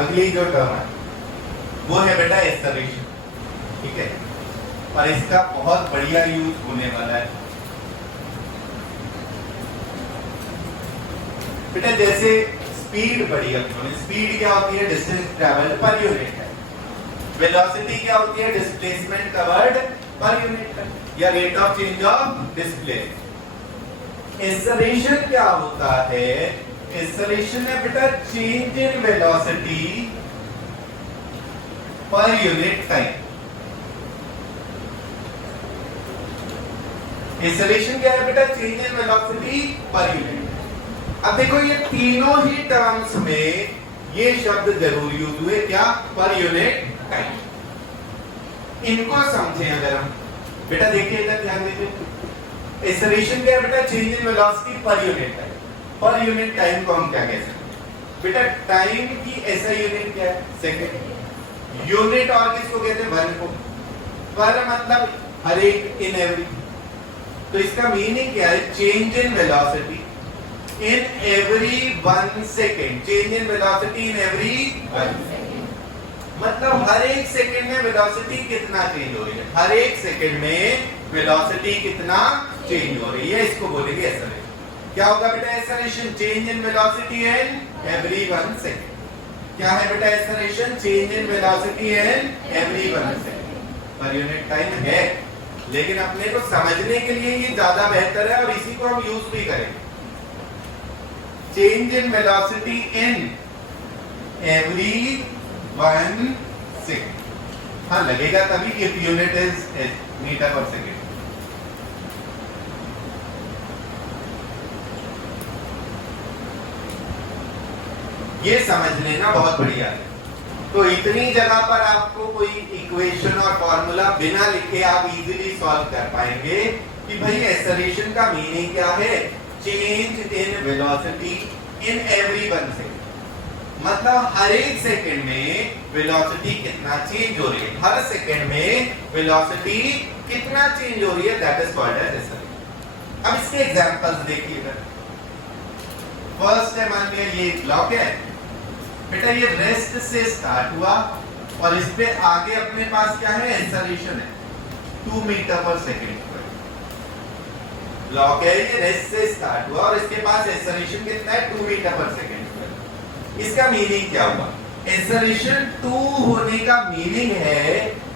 अगली जो टर्म है वो है बेटा एक्सेलरेशन, ठीक है, और इसका बहुत बढ़िया यूज होने वाला है बेटा। जैसे स्पीड बढ़ी अपनों ने, स्पीड क्या होती है? डिस्टेंस ट्रैवल्ड पर यूनिट है। वेलोसिटी क्या होती है? डिस्प्लेसमेंट कवर्ड पर यूनिट है, या rate of change of display. Acceleration क्या होता है? एक्सेलरेशन है बेटा change in velocity per unit time. Acceleration क्या है बेटा? Change in velocity per unit. अब देखो ये तीनों ही टर्म्स में ये शब्द जरूर यूज हुए, क्या? Per unit time. इनको समझे अगर हम, बेटा देखिए इधर ध्यान दीजिए। एक्सेलरेशन क्या है बेटा? Change in velocity per unit time. Per unit time को हम क्या कह सकते हैं बेटा? टाइम की ऐसा यूनिट क्या है? सेकंड। यूनिट और किसको कहते हैं? वन को। पर मतलब हर एक, इन एवरी। तो इसका मीनिंग क्या है? Change in velocity in every 1 second, change in velocity in every 1 second, मतलब हर एक सेकंड में वेलोसिटी कितना चेंज हो रही है, हर एक सेकंड में वेलोसिटी कितना चेंज हो रही है, इसको बोलेंगे एक्सेलरेशन। क्या होगा बेटा acceleration? Change in velocity in every 1 second. क्या है बेटा acceleration? Change in velocity in every 1 second per unit time है, लेकिन अपने को समझने के लिए ये ज्यादा बेहतर है और इसी को हम यूज भी करेंगे। Change in velocity in every 1 second। हाँ लगेगा तभी if unit is मीटर पर सेकेंड। ये समझ लेना बहुत बढ़िया है। तो इतनी जगह पर आपको कोई इक्वेशन और फॉर्मूला बिना लिखे आप इजीली सॉल्व कर पाएंगे कि भाई एक्सेलरेशन का मीनिंग क्या है? Change in velocity in every 1 second, मतलब हर एक सेकंड में वेलोसिटी कितना चेंज हो रही है, हर सेकंड में वेलोसिटी कितना चेंज हो रही है, that is called as acceleration. अब इसके एग्जांपल्स देखिएगा। फर्स्ट है, मान लिया ये ब्लॉक है बेटा, ये रेस्ट से स्टार्ट हुआ और इस पे आगे अपने पास क्या है? एक्सेलरेशन है 2 मीटर पर सेकंड। ब्लॉक है, ये रेस्ट से स्टार्ट हुआ और इसके पास एक्सेलरेशन कितना है? 2 मीटर पर सेकंड। इसका मीनिंग क्या हुआ? एक्सेलरेशन 2 होने का मीनिंग है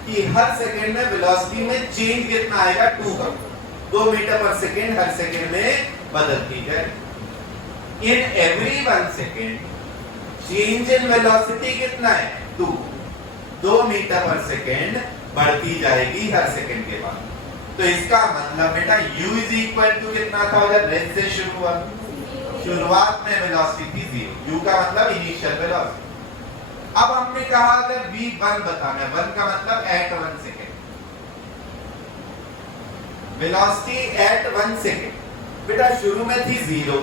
कि हर सेकंड में वेलोसिटी में चेंज कितना आएगा? 2 का। 2 मीटर पर सेकंड हर सेकंड में बदलती है। In every 1 second change in velocity कितना है? 2। 2 मीटर पर सेकंड बढ़ती जाएगी हर सेकंड के बाद। तो इसका मतलब बेटा u इज इक्वल टू कितना था? अगर रेस्ट से शुरू हुआ, शुरुआत में वेलोसिटी थी 0, u का मतलब इनिशियल वेलोसिटी। अब हमने कहा अगर v1 बताना है, 1 का मतलब at 1 second, velocity at 1 second. बेटा शुरू में थी 0,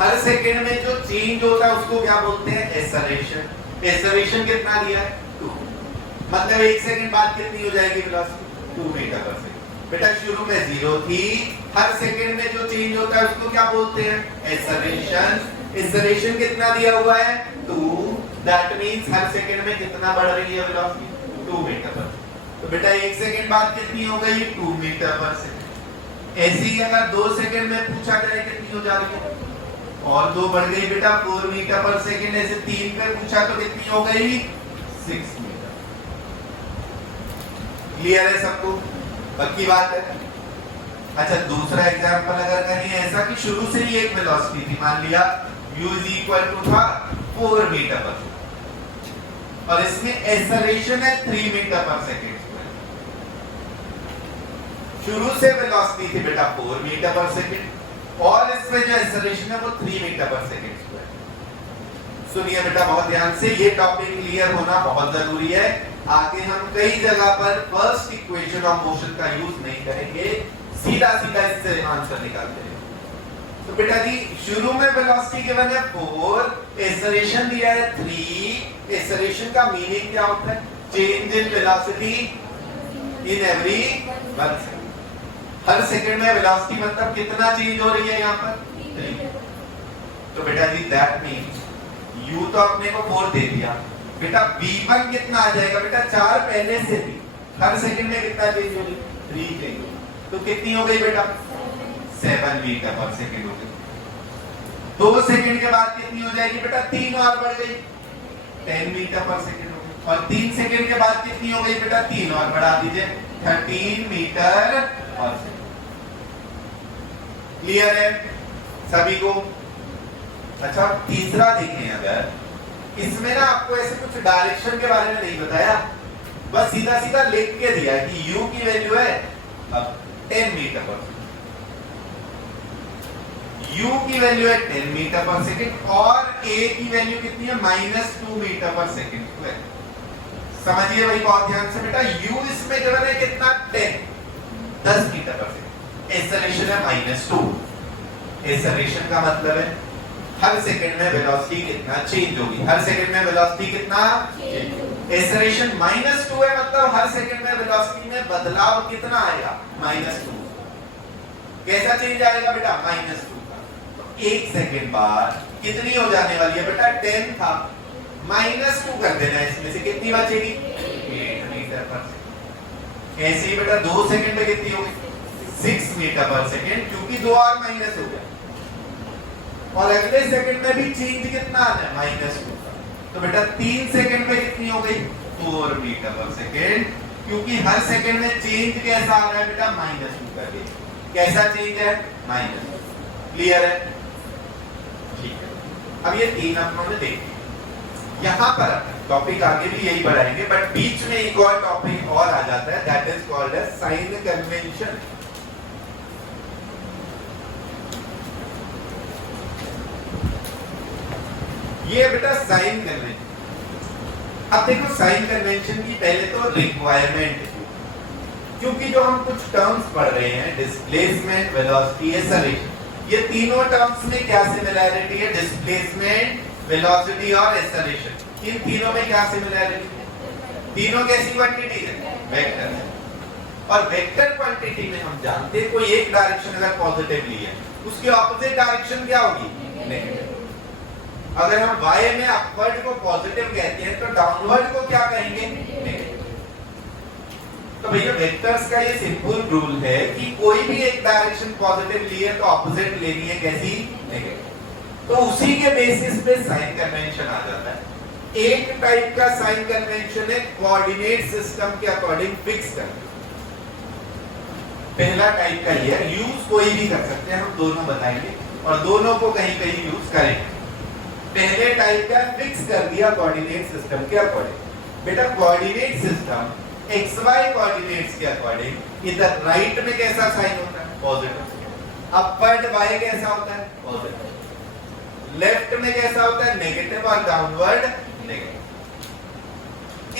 हर सेकेंड में जो चेंज होता है उसको क्या बोलते हैं? एक्सेलरेशन। एक्सेलरेशन कितना दिया है? 2, मतलब 1 सेकेंड बाद कितनी हो जाएगी वेलोसिटी? 2 मीटर पर सेकेंड। बेटा शुरू में 0 थी, हर सेकंड में जो चेंज होता है उसको क्या बोलते हैं? एक्सेलरेशन। एक्सेलरेशन कितना दिया हुआ है? 2, दैट मींस हर सेकंड में कितना बढ़ रही है वेलोसिटी? 2 मीटर पर। तो बेटा 1 सेकंड बाद कितनी हो गई? 2 मीटर पर सेकंड। ऐसे ही अगर 2 सेकंड में पूछा जाए कितनी हो जा रही है? और 2 बढ़ गई बेटा 4 मीटर पर सेकंड। ऐसे 3 पे पूछा तो कितनी हो गई? 6 मीटर। क्लियर है सबको? पक्की बात है। अच्छा दूसरा एग्जांपल अगर कहीं ऐसा कि शुरू से ही एक वेलोसिटी थी, मान लिया u इज इक्वल टू था 4 मीटर पर और इसमें एक्सेलरेशन है 3 मीटर पर सेकेंड। शुरू से वेलोसिटी थी बेटा 4 मीटर पर सेकेंड और इसमें जो एक्सेलरेशन है वो 3 मीटर पर सेकेंड स्क्वायर। सुनिए बेटा बहुत ध्यान से, ये टॉपिक क्लियर होना बहुत जरूरी है। आगे हम कई जगह पर फर्स्ट इक्वेशन ऑफ मोशन का यूज नहीं करेंगे, सीधा सीधा इससे आंसर निकालते हैं। तो बेटा जी शुरू में वेलोसिटी गिवन है 4, एक्सेलरेशन दिया है 3। एक्सेलरेशन का मीनिंग क्या होता है? Change in velocity in every 1 second. Her second में वेलोसिटी मतलब कितना चेंज हो रही है यहाँ पर? 3। तो बेटा जी दैट मींस u तो अपने को 4 दे दिया, बेटा V1 कितना आ जाएगा बेटा 4 पहले से भी हर सेकंड में कितना चेंज हो गई 3 चेंज, तो कितनी हो गई बेटा 7 मीटर पर सेकंड हो गई। 2 सेकंड के बाद कितनी हो जाएगी बेटा 3 और बढ़ गई 10 मीटर पर सेकंड हो गई, और 3 सेकंड के बाद कितनी हो गई बेटा 3 और बढ़ा दीजिए 13 मीटर पर सेकंड। क्लियर है सभी को? अच्छा तीसरा देखें, अगर इसमें ना आपको ऐसे कुछ डायरेक्शन के बारे में नहीं बताया, बस सीधा सीधा लिख के दिया कि u की वैल्यू है अब 10 मीटर पर सेकंड, u की वैल्यू है 10 मीटर पर सेकंड और a की वैल्यू कितनी है -2 मीटर पर सेकंड। समझिए भाई बहुत ध्यान से बेटा, u इसमें गिवन है कितना 10 मीटर पर सेकंड, एक्सेलरेशन है -2। एक्सेलरेशन का मतलब है हर सेकंड में वेलोसिटी कितना चेंज होगी, हर सेकंड में वेलोसिटी कितना चेंज। एक्सेलरेशन -2 है मतलब हर सेकंड में वेलोसिटी में बदलाव कितना आएगा -2। कैसा चेंज आएगा बेटा -2 का, तो 1 सेकंड बाद कितनी हो जाने वाली है बेटा 10 था, -2 कर देना, इसमें से कितनी बचेगी 8 मीटर पर सेकंड। ऐसे ही बेटा 2 सेकंड में कितनी होगी 6 मीटर पर सेकंड, क्योंकि 2 और माइनस हो गया, और अगले सेकंड में भी चेंज कितना आ रहा है -2 का, तो बेटा 3 सेकंड में कितनी हो गई 4 मीटर पर सेकंड, क्योंकि हर सेकंड में चेंज कैसा आ रहा है बेटा -2 का। कैसा चेंज है -2। क्लियर है? ठीक है, अब ये 3 अपनों ने देख, यहां पर टॉपिक आगे भी यही बढ़ाएंगे, बट बीच में एक और टॉपिक और आ जाता है, that is called as sign convention. ये बेटा साइन कन्वेंशन। अब देखो साइन कन्वेंशन की पहले तो रिक्वायरमेंट, क्योंकि जो हम कुछ टर्म्स पढ़ रहे हैं डिस्प्लेसमेंट, वेलोसिटी, एक्सेलरेशन, ये तीनों टर्म्स में क्या सिमिलैरिटी है डिस्प्लेसमेंट, वेलोसिटी और एक्सेलरेशन। इन तीनों में क्या सिमिलैरिटी? तीनों कैसी क्वांटिटी है वेक्टर है, और वेक्टर क्वांटिटी में हम जानते हैं कोई एक डायरेक्शन अगर पॉजिटिवली है उसकी ऑपोजिट डायरेक्शन क्या होगी नेगेटिव। अगर हम y में अपवर्ड को पॉजिटिव कहते हैं तो डाउनवर्ड को क्या कहेंगे नेगेटिव। तो भैया वेक्टर्स का ये सिंपल रूल है कि कोई भी एक डायरेक्शन पॉजिटिव ली है तो ऑपोजिट लेनी है कैसी नेगेटिव। तो उसी के बेसिस पे साइन कन्वेंशन आ जाता है। एक टाइप का साइन कन्वेंशन है कोऑर्डिनेट सिस्टम के अकॉर्डिंग फिक्स करना। पहला टाइप का ये है, यूज कोई भी कर सकते हैं, हम दोनों बताएंगे और दोनों को कहीं कहीं यूज करेंगे। पहले टाइप का फिक्स कर दिया कोऑर्डिनेट सिस्टम के अकॉर्डिंग। बेटा कोऑर्डिनेट सिस्टम xy कोऑर्डिनेट्स के अकॉर्डिंग इधर राइट में कैसा साइन होता है पॉजिटिव, अपवर्ड y कैसा होता है पॉजिटिव, लेफ्ट में कैसा होता है नेगेटिव और डाउनवर्ड नेगेटिव।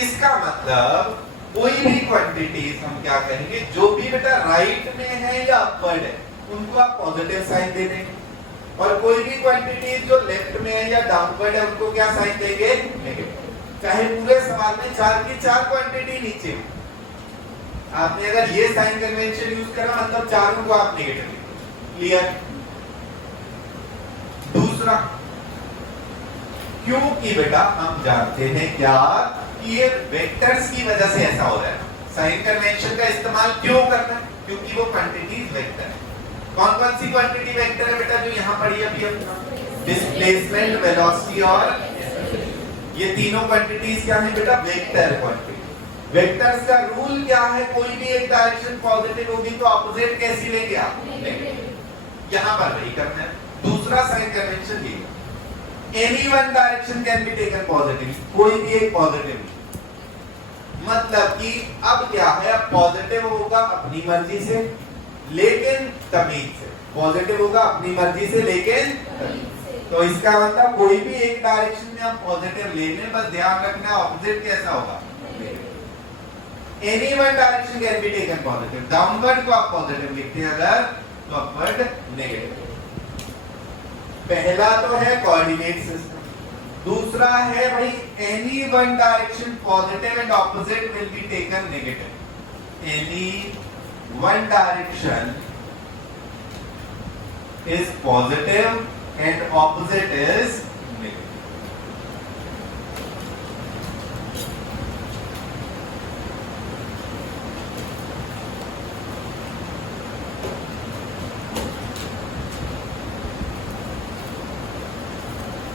इसका मतलब कोई भी क्वांटिटीज हम क्या कहेंगे जो भी बेटा राइट में है या अपवर्ड है उनको आप पॉजिटिव साइन दे देंगे, और कोई भी क्वांटिटी जो लेफ्ट में है या डाउनवर्ड है उनको क्या साइन देंगे नेगेटिव। चाहे पूरे सवाल में 4 की 4 क्वांटिटी नीचे हो, आपने अगर ये साइन कन्वेंशन यूज करा मतलब चारों को आप नेगेटिव लिखो। क्लियर? दूसरा, क्योंकि बेटा हम जानते हैं क्या कि ये वेक्टर्स की वजह से ऐसा हो रहा है। साइन कन्वेंशन का इस्तेमाल क्यों करना है? क्योंकि वो क्वांटिटीज वेक्टर है। कौन कौन सी क्वांटिटी वेक्टर है बेटा जो यहाँ पढ़ी अभी हम? डिस्प्लेसमेंट, वेलोसिटी और ये तीनों क्वांटिटीज क्या है बेटा वेक्टर क्वांटिटी। वेक्टर्स का रूल क्या है? कोई भी एक डायरेक्शन पॉजिटिव होगी तो ऑपोजिट कैसी लेंगे आप नेगेटिव। यहाँ पर वही करना है। दूसरा साइन कन्वेंशन ये, any one direction can be taken positive, कोई भी एक पॉजिटिव, मतलब कि अब क्या है अब पॉजिटिव होगा अपनी मर्जी से लेकिन तमीज से, पॉजिटिव होगा अपनी मर्जी से लेकिन तमीज। तो इसका मतलब कोई भी एक डायरेक्शन में हम पॉजिटिव ले लें, बस ध्यान रखना ऑपोजिट कैसा होगा any one direction can be taken positive. Downward को आप पॉजिटिव लिखते हैं अगर तो अपवर्ड नेगेटिव। पहला तो है कोऑर्डिनेट सिस्टम, दूसरा है भाई any one direction positive and opposite will be taken negative. Any one direction is positive and opposite is negative.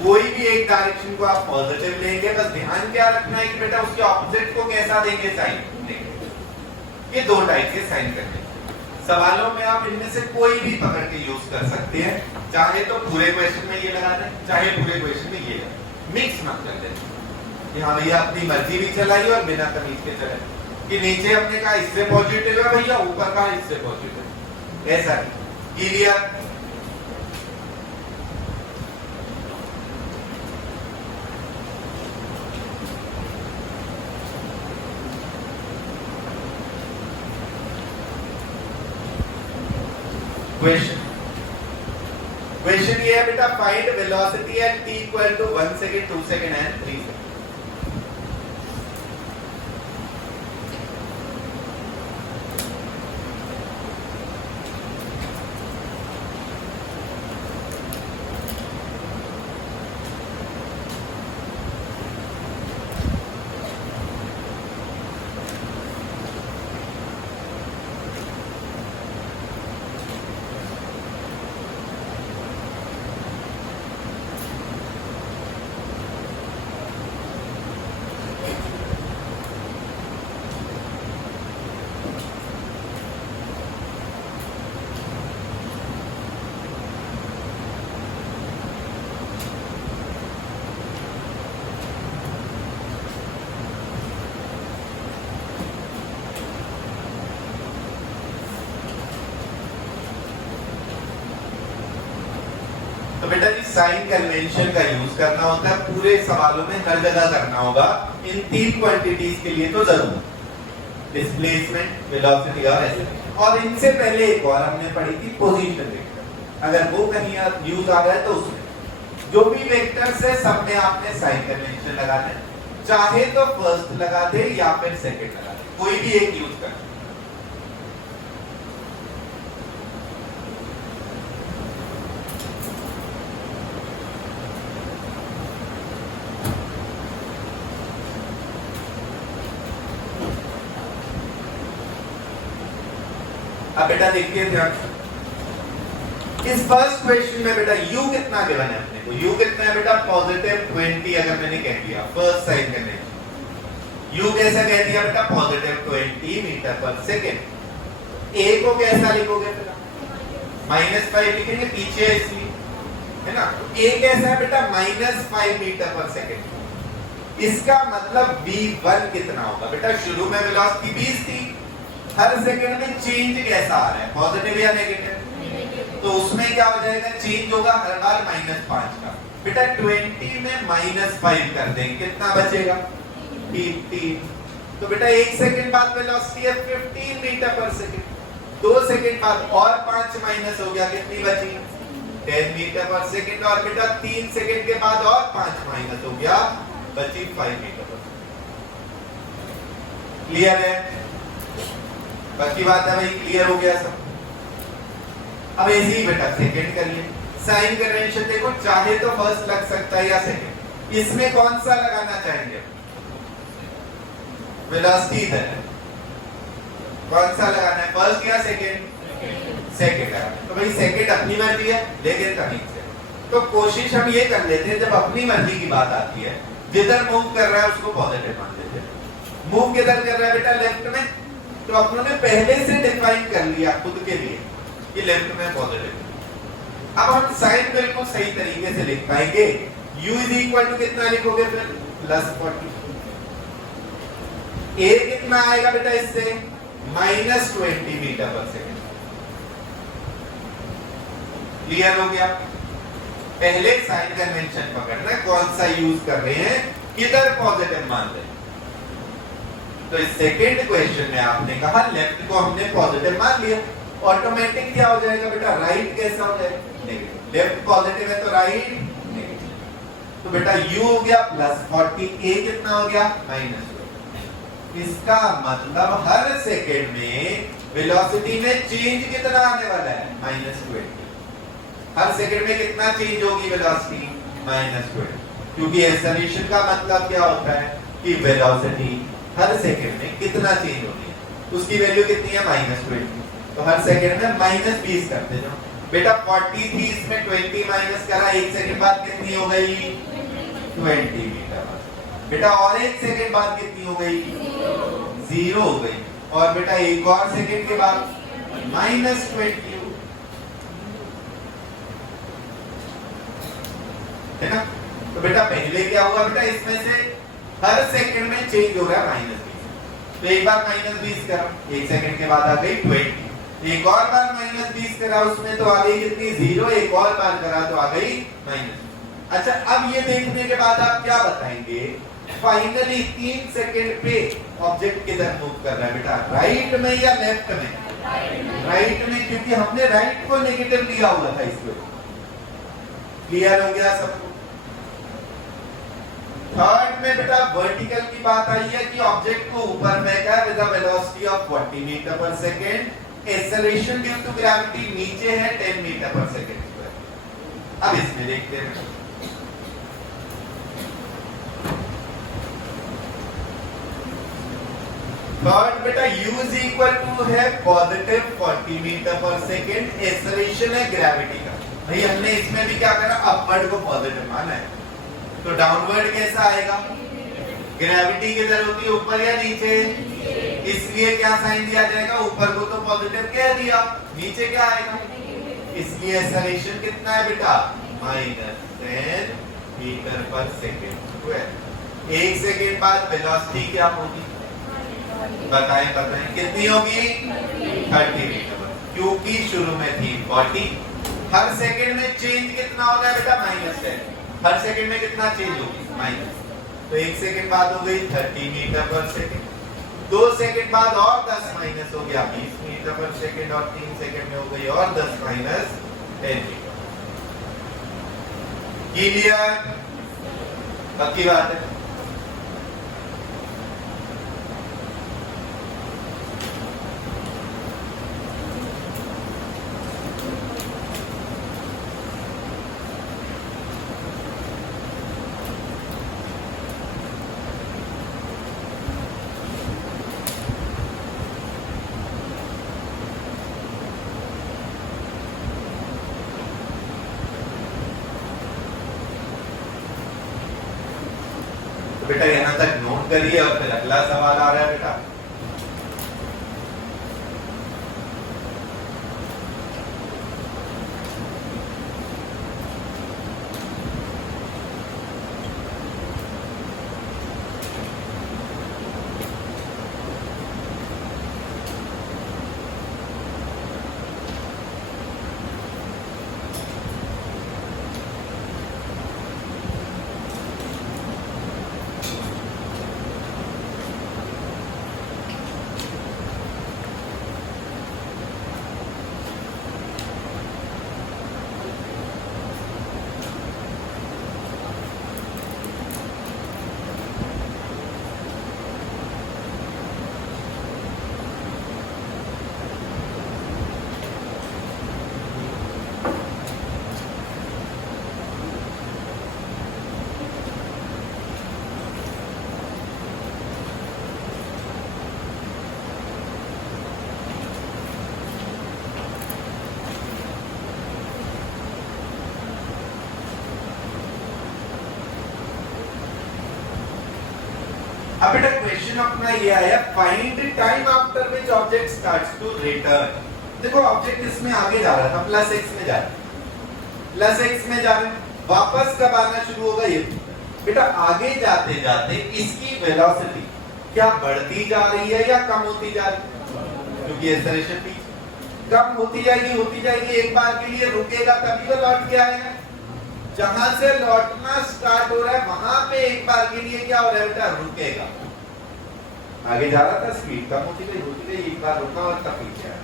कोई भी एक डायरेक्शन को आप पॉजिटिव लेंगे, बस ध्यान क्या रखना है कि बेटा उसके ऑपोजिट को कैसा देंगे, साइन देंगे। ये दो टाइप के साइन करने, सवालों में आप इनमें से कोई भी पकड़ के यूज कर सकते हैं, चाहे तो पूरे क्वेश्चन में ये लगा दें, चाहे पूरे क्वेश्चन में ये मिक्स मत कर दें कि हाँ भैया अपनी मर्जी भी चलाई और बिना तमीज के चले, कि नीचे अपने का इससे पॉजिटिव है भैया, ऊपर का इससे पॉजिटिव, ऐसा नहीं। क्लियर? क्वेश्चन ये है बेटा, find velocity at t equal to 1 second, 2 second and 3 second. तो बेटा जी साइन कन्वेंशन का यूज करना होता है पूरे सवालों में, हर जगह करना होगा। इन तीन क्वांटिटीज के लिए तो जरूर, डिस्प्लेसमेंट, वेलोसिटी और एक्सेलरेशन। और इनसे पहले एक और हमने पढ़ी थी पोजीशन वेक्टर, अगर वो कहीं यूज आ रहा है तो उसमें जो भी वेक्टर्स है सब में आपने साइन कन्वेंशन लगा दें, चाहे तो फर्स्ट लगा दे या फिर सेकंड लगा दे, कोई भी एक यूज कर। अब बेटा देखिए ध्यान, इस फर्स्ट क्वेश्चन में बेटा u कितना गिवन है अपने को, u कितना है बेटा पॉजिटिव 20, अगर मैंने कह दिया फर्स्ट साइन करने, u कैसा कह दिया बेटा पॉजिटिव 20 मीटर पर सेकेंड। a को कैसा लिखोगे बेटा -5 लिखेंगे, पीछे इसलिए है ना। a कैसा है बेटा -5 मीटर पर सेकेंड। इसका मतलब v1 कितना होगा बेटा, शुरू में वेलोसिटी 20 थी, हर सेकंड में चेंज कैसा आ रहा है, पॉजिटिव या नेगेटिव, तो उसमें क्या हो जाएगा, चेंज होगा हर बार -5 का। बेटा 20 में -5 कर देंगे, कितना बचेगा 15। तो बेटा 1 सेकंड बाद वेलोसिटी है 15 मीटर पर सेकंड, 2 सेकंड बाद और 5 माइनस हो गया, कितनी बची 10 मीटर पर सेकंड, और बेटा 3 सेकंड के बाद और 5 माइनस हो गया, बची 5 मीटर पर। क्लियर है? बाकी बात है भाई, क्लियर हो गया सब। अब ऐसे ही बेटा सेकंड करिए, साइन कन्वेंशन देखो, चाहे तो फर्स्ट लग सकता है या सेकंड, इसमें कौन सा लगाना चाहेंगे, वेलोसिटी इधर है, कौन सा लगाना है फर्स्ट या सेकंड, सेकंड लगाना। तो भाई सेकंड अपनी मर्जी है, लेकिन तमीज से, तो कोशिश हम ये कर लेते हैं, जब अपनी मर्जी की बात आती है, जिधर मूव कर रहा है उसको पॉजिटिव मान लेते हैं। मूव किधर कर रहा है बेटा, लेफ्ट में, तो अपनों ने पहले से डिफाइन कर लिया खुद के लिए कि लेफ्ट में पॉजिटिव। अब हम साइन बिल्कुल सही तरीके से लिख पाएंगे, u इज इक्वल टू कितना लिखोगे फिर +40, a कितना आएगा बेटा इससे -20 मीटर पर सेकंड। क्लियर हो गया? पहले साइन कन्वेंशन पकड़ना है, कौन सा यूज कर रहे हैं, किधर पॉजिटिव मान रहे हैं। तो इस सेकंड क्वेश्चन में आपने कहा लेफ्ट को हमने पॉजिटिव मान लिया, ऑटोमेटिक क्या हो जाएगा बेटा, राइट कैसा हो जाएगा, नेगेटिव। लेफ्ट पॉजिटिव है तो राइट नेगेटिव। तो बेटा u हो गया +40, a कितना हो गया -20। इसका मतलब हर सेकंड में वेलोसिटी में चेंज कितना आने वाला है, -20। हर सेकंड में कितना चेंज होगी वेलोसिटी, -20, क्योंकि एक्सेलरेशन का मतलब क्या होता है कि वेलोसिटी हर सेकंड में कितना चेंज होती है, उसकी वैल्यू कितनी है -20। तो हर सेकंड में -20 करते जाओ, बेटा 40 थी, इसमें 20 माइनस करा, 1 सेकंड बाद कितनी हो गई 20 मीटर। बेटा और 1 सेकंड बाद कितनी हो गई 0 हो गई। और बेटा एक और सेकंड के बाद -20 है ना। तो बेटा पहले क्या हुआ बेटा, इसमें से हर सेकंड में चेंज हो रहा है -20। तो एक बार -20 करा, 1 सेकंड के बाद आ गई 20। एक और बार -20 करा, उसमें तो आ गई कितनी 0। एक और बार करा तो आ गई -। अच्छा, अब ये देखने के बाद आप क्या बताएंगे, फाइनली 3 सेकंड पे ऑब्जेक्ट किधर मूव कर रहा है बेटा, राइट में या लेफ्ट में? राइट में, क्योंकि हमने राइट को नेगेटिव लिया हुआ था इसको। क्लियर हो गया सबको? थर्ड में बेटा वर्टिकल की बात आई है कि ऑब्जेक्ट को ऊपर फेंका है with a velocity of 40 metre per second. Acceleration due to gravity नीचे है 10 मीटर पर सेकंड स्क्वायर। अब इसमें देखते हैं। थर्ड बेटा u इज इक्वल टू है positive 40 metre per second. Acceleration है ग्रेविटी का। भाई हमने इसमें भी क्या करा, अपवर्ड को पॉजिटिव माना है, तो डाउनवर्ड कैसा आएगा? ग्रेविटी किधर होती है, ऊपर या नीचे? इसलिए क्या साइन दिया जाएगा, ऊपर को तो पॉजिटिव कह दिया, नीचे क्या आएगा? इसलिए एक्सेलरेशन कितना है बेटा -10 मीटर पर सेकंड। 1 सेकंड बाद वेलोसिटी क्या होगी बताएं बताएं, कितनी होगी 30 मीटर पर, क्योंकि शुरू में थी 40। हर सेकंड में चेंज कितना होगा बेटा -10। हर सेकंड में कितना चेंज होगी माइनस। तो 1 सेकंड बाद हो गई 30 मीटर पर सेकंड। 2 सेकंड बाद और 10 माइनस हो गया 20 मीटर पर सेकंड। और 3 सेकंड में हो गई और 10 माइनस 10 मीटर। क्लियर? पक्की बात है। बेटा यहां तक नोट करिए और फिर अगला सवाल आ रहा है बेटा। अब बेटा क्वेश्चन अपना ये आया, find time after which object starts to return. देखो ऑब्जेक्ट इसमें आगे जा रहा था, +x में जा रहा है, +x में जा रहा है, वापस कब आना शुरू होगा ये? बेटा आगे जाते जाते इसकी वेलोसिटी क्या बढ़ती जा रही है या कम होती जा रही है? क्योंकि एक्सेलरेशन भी कम होती जाएगी, एक बार के लिए रुकेगा तभी तो लौट के आएगा। जहां से लौटना स्टार्ट हो रहा है वहां पे एक बार के लिए क्या हो रहा है बेटा, रुकेगा। आगे जा रहा था, स्पीड कम होती गई, एक बार रुका और तब पीछे आया।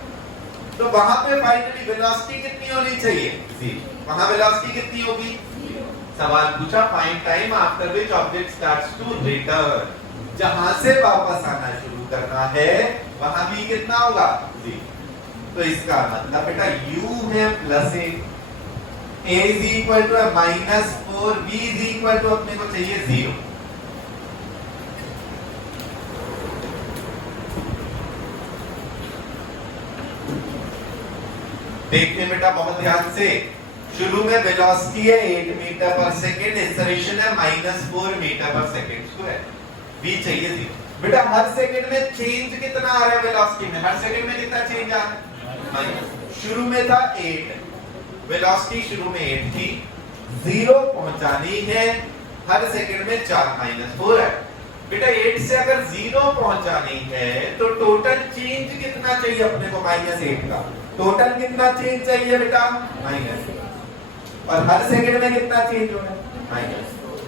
तो वहां पे फाइनली वेलोसिटी कितनी होनी चाहिए? 0। वहां वेलोसिटी कितनी होगी? सवाल पूछा find time after which object starts to return. जहां से वापस आना शुरू करना है वहां भी कितना होगा? 0। तो इसका मतलब बेटा u है +1, a is equal to -4, b is equal to अपने को चाहिए 0। देखते बेटा बहुत ध्यान से, शुरू में वेलोसिटी है 8 मीटर पर सेकेंड, एक्सेलरेशन है -4 मीटर पर सेकेंड स्क्वायर, v चाहिए थी बेटा। हर सेकंड में चेंज कितना आ रहा है वेलोसिटी में, हर सेकंड में कितना चेंज आ रहा है? शुरू में था 8, वेलोसिटी शुरू में 8 थी, 0 पहुंचानी है, हर सेकंड में 4 -4 है बेटा। 8 से अगर 0 पहुंचानी है तो टोटल चेंज कितना चाहिए अपने को? -8 का टोटल कितना चेंज चाहिए बेटा? -8, और हर सेकंड में कितना चेंज होगा? -4।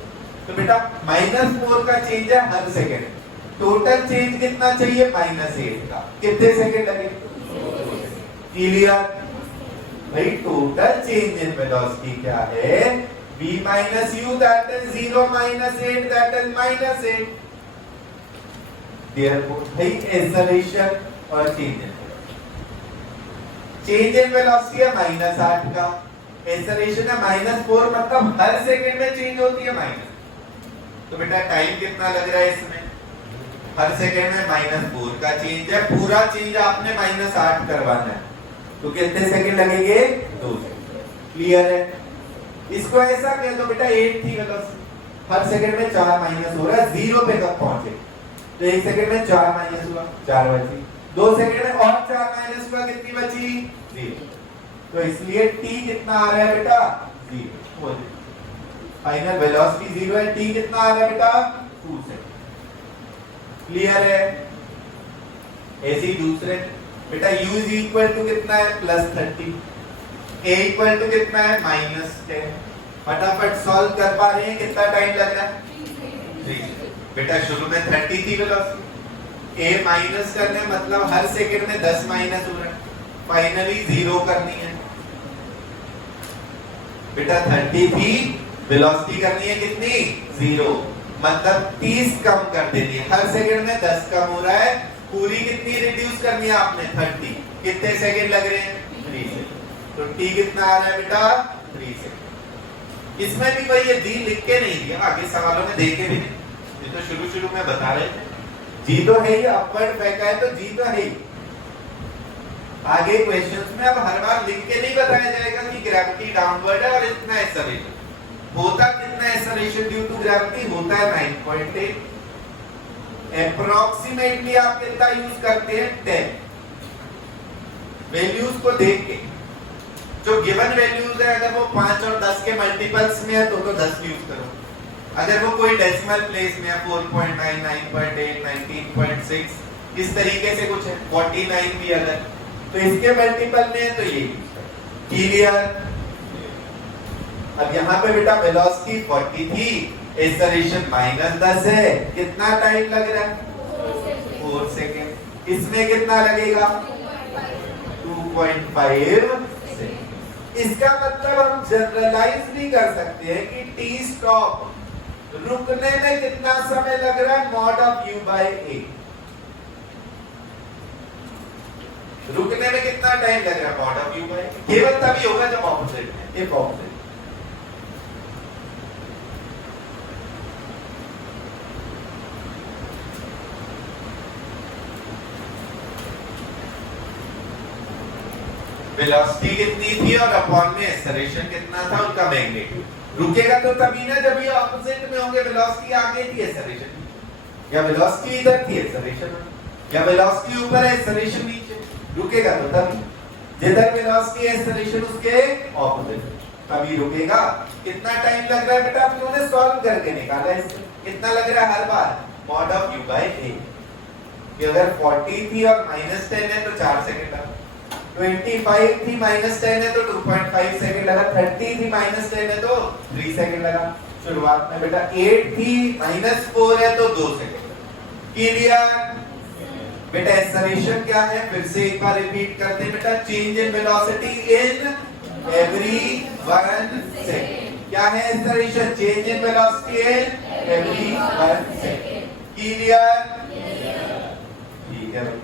तो बेटा -4 का चेंज है हर सेकंड, टोटल चेंज कितना चाहिए? -8 का। कितने सेकंड लगे? क्लियर भाई? टोटल चेंज इन वेलोसिटी क्या है? v minus u, that is 0 minus 8, that is -8। therefore भाई एक्सेलरेशन और चेंज इन वेलोसिटी है -8 का, एक्सेलरेशन है -4, मतलब हर सेकंड में चेंज होती है माइनस। तो बेटा टाइम कितना लग रहा है इसमें? हर सेकंड में -4 का चेंज है, पूरा चेंज आपने -8 करवाना है, तो कितने सेकंड लगेंगे? 2 सेकंड। क्लियर है? इसको ऐसा कह दो बेटा 8 थी वेलोसिटी, हर सेकंड में 4 माइनस हो रहा है, 0 पे कब पहुंचे? तो 1 सेकंड में 4 माइनस हुआ, 4 बची, 2 सेकंड में और 4 माइनस हुआ, कितनी बची? 0। तो इसलिए t कितना आ रहा है बेटा? 0। फाइनल वेलोसिटी 0 है, t कितना आ रहा है बेटा? 2 सेकंड। क्लियर है? ऐसे ही दूसरे बेटा u इज इक्वल टू कितना है? +30, a इक्वल टू कितना है? -10। फटाफट सॉल्व कर पा रहे हैं? कितना टाइम लग रहा है? 3 बेटा। शुरू में 30 थी वेलोसिटी, a माइनस करने मतलब हर सेकंड में 10 माइनस हो रहा है, फाइनली 0 करनी है बेटा। 30 थी वेलोसिटी, करनी है कितनी? 0, मतलब 30 कम कर देनी है, हर सेकंड में 10 कम हो रहा है, पूरी कितनी रिड्यूस करनी है आपने? 30। कितने सेकंड लग रहे हैं? 3 सेकंड। तो t कितना आ रहा है बेटा? 3 सेकंड। इसमें भी भाई ये d लिख के नहीं दिया, आगे सवालों में देखे भी नहीं, ये तो शुरू में बता रहे थे। g तो है ही, अपवर्ड फेंका है तो g तो है ही। आगे क्वेश्चंस में अब हर बार लिख के नहीं बताया जाएगा कि ग्रेविटी डाउनवर्ड है और इतना एक्सेलरेशन होता, कितना एक्सेलरेशन ड्यू टू ग्रेविटी होता है 9.8। अप्रोक्सीमेटली आप कितना यूज करते हैं? 10। वैल्यूज को देख के, जो गिवन वैल्यूज है अगर वो 5 और 10 के मल्टीपल्स में है तो 10 यूज करो, अगर वो कोई डेसिमल प्लेस में है 4.9, 9.8, 19.6 इस तरीके से कुछ है, 49 भी अगर, तो इसके मल्टीपल में है तो ये यूज करो। क्लियर? अब यहाँ पे बेटा वेलोसिटी 40 थी, एक्सेलरेशन -10 है, कितना टाइम लग रहा है? 4 सेकेंड। इसमें कितना लगेगा? 2.5 सेकेंड। इसका मतलब हम जनरलाइज भी कर सकते हैं कि टी स्टॉप रुकने में कितना समय लग रहा है? Mod of u by a। रुकने में कितना टाइम लग रहा है? Mod of u by a। केवल तभी होगा जब ऑपोजिट है, if ऑपोजिट। वेलोसिटी कितनी थी और अपॉन में एक्सेलरेशन कितना था, उनका मैग्नीट्यूड। रुकेगा तो तभी ना जब ये ऑपोजिट में होंगे, वेलोसिटी आगे थी एक्सेलरेशन, या वेलोसिटी इधर थी एक्सेलरेशन, या वेलोसिटी ऊपर है एक्सेलरेशन नीचे, रुकेगा तो तभी। जिधर वेलोसिटी है एक्सेलरेशन उसके ऑपोजिट, तभी रुकेगा। कितना टाइम लग रहा है बेटा? आप लोगों ने सॉल्व करके निकाला है, कितना लग रहा है हर बार? Mod of u by a। कि अगर 40 थी और -10 है तो 4 सेकंड लगा, 25 थी -10 है तो 2.5 सेकंड लगा, 30 थी -10 है तो 3 सेकंड लगा। शुरुआत में बेटा 8 थी -4 है तो 2 सेकंड। क्लियर? बेटा एक्सेलरेशन क्या है? फिर से एक बार रिपीट करते हैं बेटा, change in velocity in every 1 second. क्या है acceleration? Change in velocity in every 1 second. Clear? ठीक है भाई,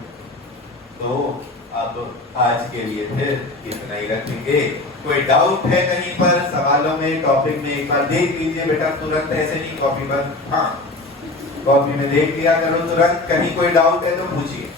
तो अब आज के लिए फिर इतना ही रखेंगे। कोई डाउट है कहीं पर सवालों में, टॉपिक में? एक बार देख लीजिए बेटा, तुरंत ऐसे नहीं कॉपी पर, हाँ कॉपी में देख लिया करो तुरंत। कहीं कोई डाउट है तो पूछिए।